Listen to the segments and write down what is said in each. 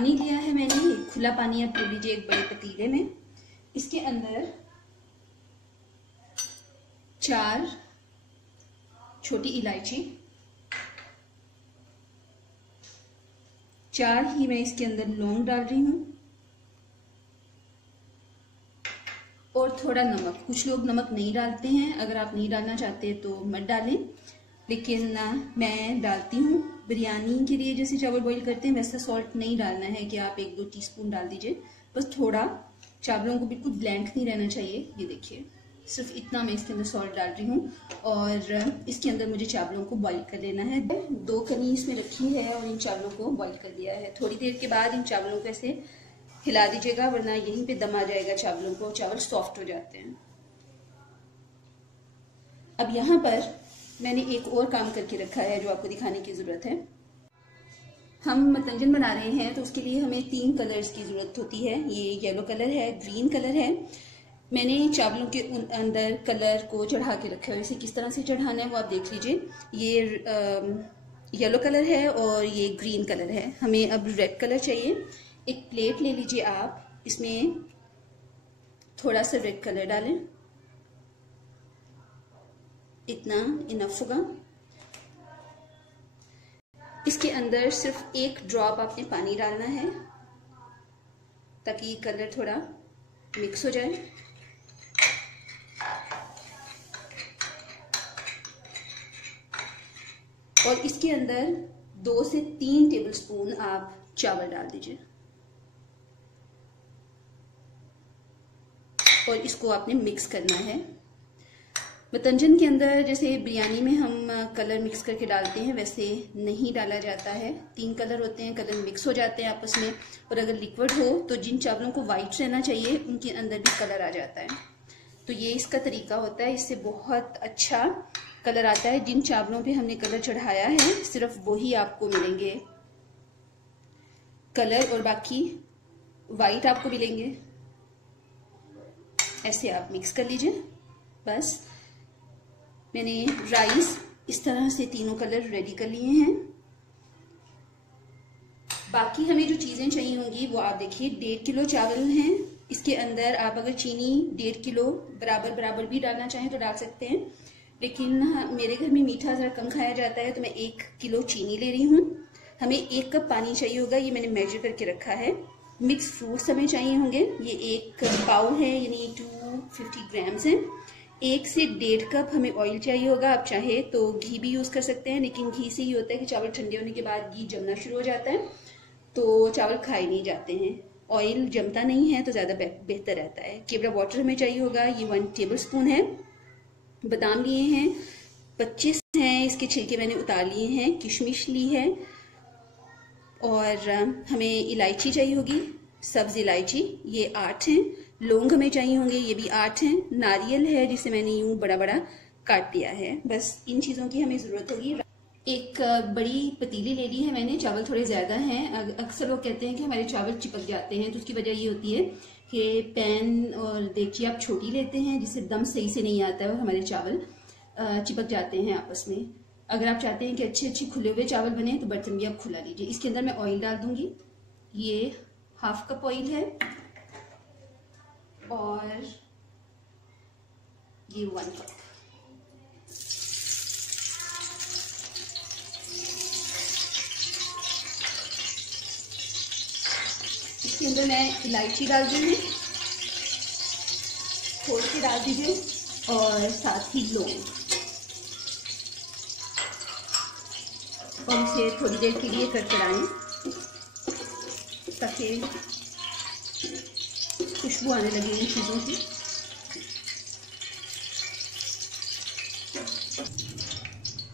पानी लिया है मैंने, खुला पानी आप ले लीजिए एक बड़े पतीले में। इसके अंदर 4 छोटी इलायची, 4 ही मैं इसके अंदर लौंग डाल रही हूँ, और थोड़ा नमक। कुछ लोग नमक नहीं डालते हैं, अगर आप नहीं डालना चाहते तो मत डालें, लेकिन मैं डालती हूँ। बिरयानी के लिए जैसे चावल बॉईल करते हैं वैसा सॉल्ट नहीं डालना है कि आप 1-2 टीस्पून डाल दीजिए, बस थोड़ा। चावलों को बिल्कुल ब्लैंक नहीं रहना चाहिए। ये देखिए, सिर्फ इतना मैं इसके अंदर सॉल्ट डाल रही हूँ, और इसके अंदर मुझे चावलों को बॉईल कर लेना है। 2 कनी इसमें रखी है और इन चावलों को बॉईल कर लिया है। थोड़ी देर के बाद इन चावलों को ऐसे हिला दीजिएगा, वरना यहीं पे दम आ जाएगा चावलों को, चावल सॉफ्ट हो जाते हैं। अब यहाँ पर मैंने एक और काम करके रखा है जो आपको दिखाने की जरूरत है। हम मतंजन बना रहे हैं तो उसके लिए हमें 3 कलर्स की जरूरत होती है। ये येलो कलर है, ग्रीन कलर है। मैंने चावलों के अंदर कलर को चढ़ा के रखा है। इसे किस तरह से चढ़ाना है वो आप देख लीजिए। ये येलो कलर है और ये ग्रीन कलर है। हमें अब रेड कलर चाहिए। एक प्लेट ले लीजिए आप, इसमें थोड़ा सा रेड कलर डालें, इतना इनफ होगा। इसके अंदर सिर्फ 1 ड्रॉप आपने पानी डालना है ताकि कलर थोड़ा मिक्स हो जाए। और इसके अंदर 2 से 3 टेबलस्पून आप चावल डाल दीजिए, और इसको आपने मिक्स करना है। मतंजन के अंदर जैसे बिरयानी में हम कलर मिक्स करके डालते हैं वैसे नहीं डाला जाता है। 3 कलर होते हैं, कलर मिक्स हो जाते हैं आपस में, और अगर लिक्विड हो तो जिन चावलों को वाइट रहना चाहिए उनके अंदर भी कलर आ जाता है। तो ये इसका तरीका होता है, इससे बहुत अच्छा कलर आता है। जिन चावलों पे हमने कलर चढ़ाया है सिर्फ वही आपको मिलेंगे कलर, और बाकी वाइट आपको मिलेंगे। ऐसे आप मिक्स कर लीजिए। बस मैंने राइस इस तरह से तीनों कलर रेडी कर लिए हैं। बाकी हमें जो चीजें चाहिए होंगी वो आप देखिए। 1.5 किलो चावल हैं। इसके अंदर आप अगर चीनी 1.5 किलो बराबर भी डालना चाहें तो डाल सकते हैं, लेकिन मेरे घर में मीठा जरा कम खाया जाता है तो मैं 1 किलो चीनी ले रही हूँ। हमें 1 कप पानी चाहिए होगा, ये मैंने मेजर करके रखा है। मिक्स फ्रूट्स हमें चाहिए होंगे, ये 1 पाव है यानी 250 ग्राम्स है। 1 से 1.5 कप हमें ऑयल चाहिए होगा। आप चाहे तो घी भी यूज कर सकते हैं, लेकिन घी से ये होता है कि चावल ठंडे होने के बाद घी जमना शुरू हो जाता है तो चावल खाए नहीं जाते हैं। ऑयल जमता नहीं है तो ज्यादा बेहतर रहता है। केवड़ा वाटर हमें चाहिए होगा, ये 1 टेबलस्पून है। बादाम लिए हैं 25 हैं, इसके छिलके मैंने उतार लिए हैं। किशमिश ली है, और हमें इलायची चाहिए होगी, सब्ज इलायची, ये 8 हैं। लौंग हमें चाहिए होंगे, ये भी 8 हैं। नारियल है जिसे मैंने यूं बड़ा बड़ा काट दिया है। बस इन चीजों की हमें जरूरत होगी। एक बड़ी पतीली ले ली है मैंने। चावल थोड़े ज्यादा हैं। अक्सर लोग कहते हैं कि हमारे चावल चिपक जाते हैं, तो उसकी वजह ये होती है कि पैन और देगची आप छोटी लेते हैं जिससे दम सही से नहीं आता है और हमारे चावल चिपक जाते हैं आपस में। अगर आप चाहते हैं कि अच्छे खुले हुए चावल बने तो बर्तन भी आप खुला लीजिए। इसके अंदर मैं ऑयल डाल दूंगी। ये 1/2 कप ऑयल है, और ये 1 कप। इसके अंदर मैं इलायची डाल दूंगी, थोड़ी सी डाल दीजिए, और साथ ही लौंग, और इसे थोड़ी देर के लिए कड़कड़ाएं ताकि खुशबू आने लगे इन चीज़ों की।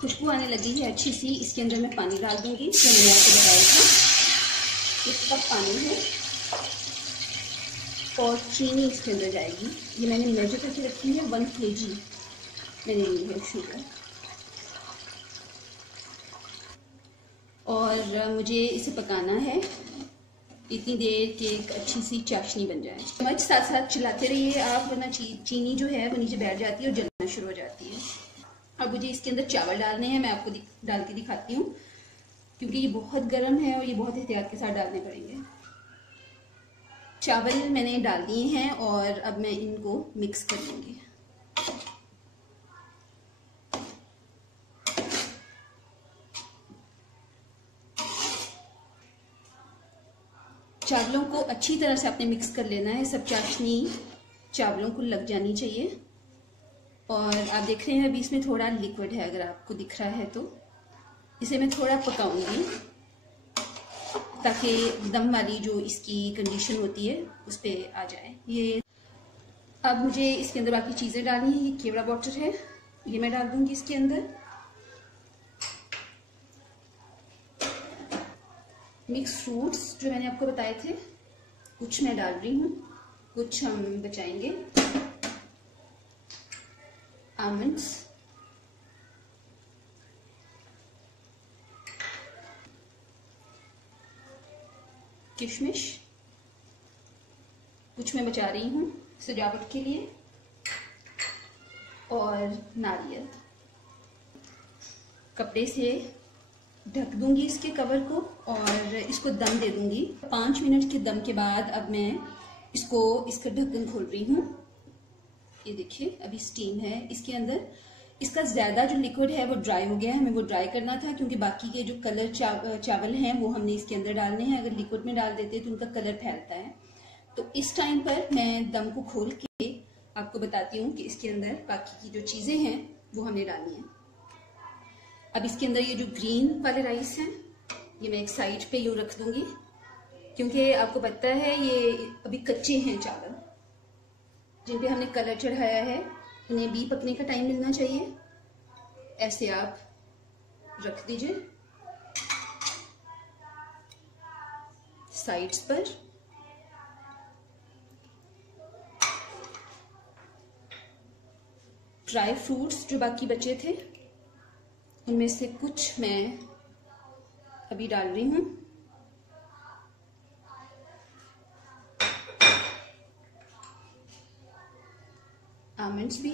खुशबू आने लगी है अच्छी सी। इसके अंदर मैं पानी डाल दूंगी, जो मैंने आपको बताया था। 1 कप पानी है, और चीनी इसके अंदर जाएगी। ये मैंने मेजर करके रखी है, 1 kg मैंने ली है शुगर। और मुझे इसे पकाना है इतनी देर कि एक अच्छी सी चाशनी बन जाए। चम्मच साथ साथ चलाते रहिए आप, वरना चीनी जो है वो नीचे बैठ जाती है और जलना शुरू हो जाती है। अब मुझे इसके अंदर चावल डालने हैं, मैं आपको डाल के दिखाती हूँ, क्योंकि ये बहुत गर्म है और ये बहुत एहतियात के साथ डालने पड़ेंगे। चावल मैंने डाल दिए हैं और अब मैं इनको मिक्स कर लूँगी। चावलों को अच्छी तरह से आपने मिक्स कर लेना है, सब चाशनी चावलों को लग जानी चाहिए। और आप देख रहे हैं अभी इसमें थोड़ा लिक्विड है, अगर आपको दिख रहा है तो इसे मैं थोड़ा पकाऊंगी ताकि दम वाली जो इसकी कंडीशन होती है उस पर आ जाए। ये अब मुझे इसके अंदर बाकी चीज़ें डालनी है। ये केवड़ा वाटर है, ये मैं डाल दूंगी इसके अंदर। मिक्स फ्रूट्स जो मैंने आपको बताए थे कुछ मैं डाल रही हूँ, कुछ हम बचाएंगे। आमंड्स, किशमिश कुछ मैं बचा रही हूँ सजावट के लिए, और नारियल। कपड़े से ढक दूंगी इसके कवर को और इसको दम दे दूंगी। 5 मिनट के दम के बाद अब मैं इसका ढक्कन खोल रही हूँ। ये देखिए अभी स्टीम है इसके अंदर। इसका ज्यादा जो लिक्विड है वो ड्राई हो गया है, हमें वो ड्राई करना था क्योंकि बाकी के जो कलर चावल हैं वो हमने इसके अंदर डालने हैं। अगर लिक्विड में डाल देते तो उनका कलर फैलता है। तो इस टाइम पर मैं दम को खोल के आपको बताती हूँ कि इसके अंदर बाकी की जो चीजें हैं वो हमने डालनी है। अब इसके अंदर ये जो ग्रीन वाले राइस हैं ये मैं एक साइड पे यूं रख दूंगी क्योंकि आपको पता है ये अभी कच्चे हैं चावल, जिन पे हमने कलर चढ़ाया है, उन्हें भी पकने का टाइम मिलना चाहिए। ऐसे आप रख दीजिए साइड्स पर। ड्राई फ्रूट्स जो बाकी बचे थे उनमें से कुछ मैं अभी डाल रही हूँ। आमंड्स भी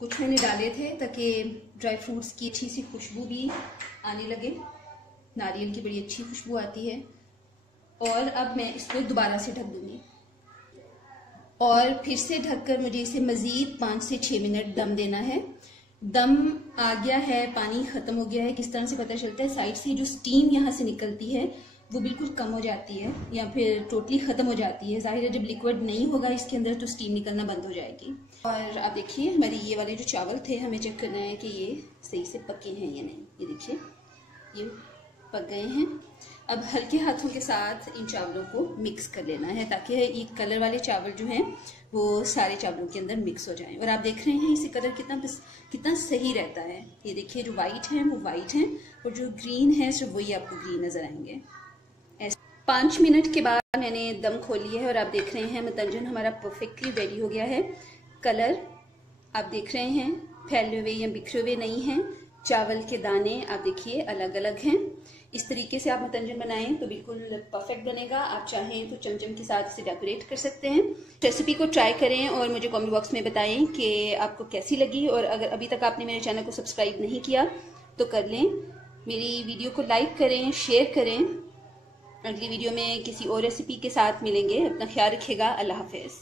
कुछ मैंने डाले थे ताकि ड्राई फ्रूट्स की अच्छी सी खुशबू भी आने लगे। नारियल की बड़ी अच्छी खुशबू आती है। और अब मैं इसको दोबारा से ढक दूंगी और फिर से ढककर मुझे इसे मजीद 5 से 6 मिनट दम देना है। दम आ गया है, पानी खत्म हो गया है। किस तरह से पता चलता है? साइड से जो स्टीम यहाँ से निकलती है वो बिल्कुल कम हो जाती है या फिर टोटली खत्म हो जाती है। जाहिर है जब लिक्विड नहीं होगा इसके अंदर तो स्टीम निकलना बंद हो जाएगी। और आप देखिए हमारे ये वाले जो चावल थे हमें चेक करना है कि ये सही से पके हैं या नहीं। ये देखिए ये पक गए हैं। अब हल्के हाथों के साथ इन चावलों को मिक्स कर लेना है ताकि ये कलर वाले चावल जो हैं वो सारे चावलों के अंदर मिक्स हो जाएं। और आप देख रहे हैं इसे कलर कितना सही रहता है। ये देखिए जो वाइट है वो वाइट है और जो ग्रीन है सिर्फ वही आपको ग्रीन नजर आएंगे। 5 मिनट के बाद मैंने दम खोल लिया है और आप देख रहे हैं मतंजन हमारा परफेक्टली रेडी हो गया है। कलर आप देख रहे हैं फैले हुए या बिखरे हुए नहीं हैं। चावल के दाने आप देखिए अलग अलग हैं। इस तरीके से आप मतंजन बनाएं तो बिल्कुल परफेक्ट बनेगा। आप चाहें तो चमचम के साथ इसे डेकोरेट कर सकते हैं। रेसिपी को ट्राई करें और मुझे कमेंट बॉक्स में बताएं कि आपको कैसी लगी। और अगर अभी तक आपने मेरे चैनल को सब्सक्राइब नहीं किया तो कर लें। मेरी वीडियो को लाइक करें, शेयर करें। अगली वीडियो में किसी और रेसिपी के साथ मिलेंगे। अपना ख्याल रखिएगा। अल्लाह हाफिज।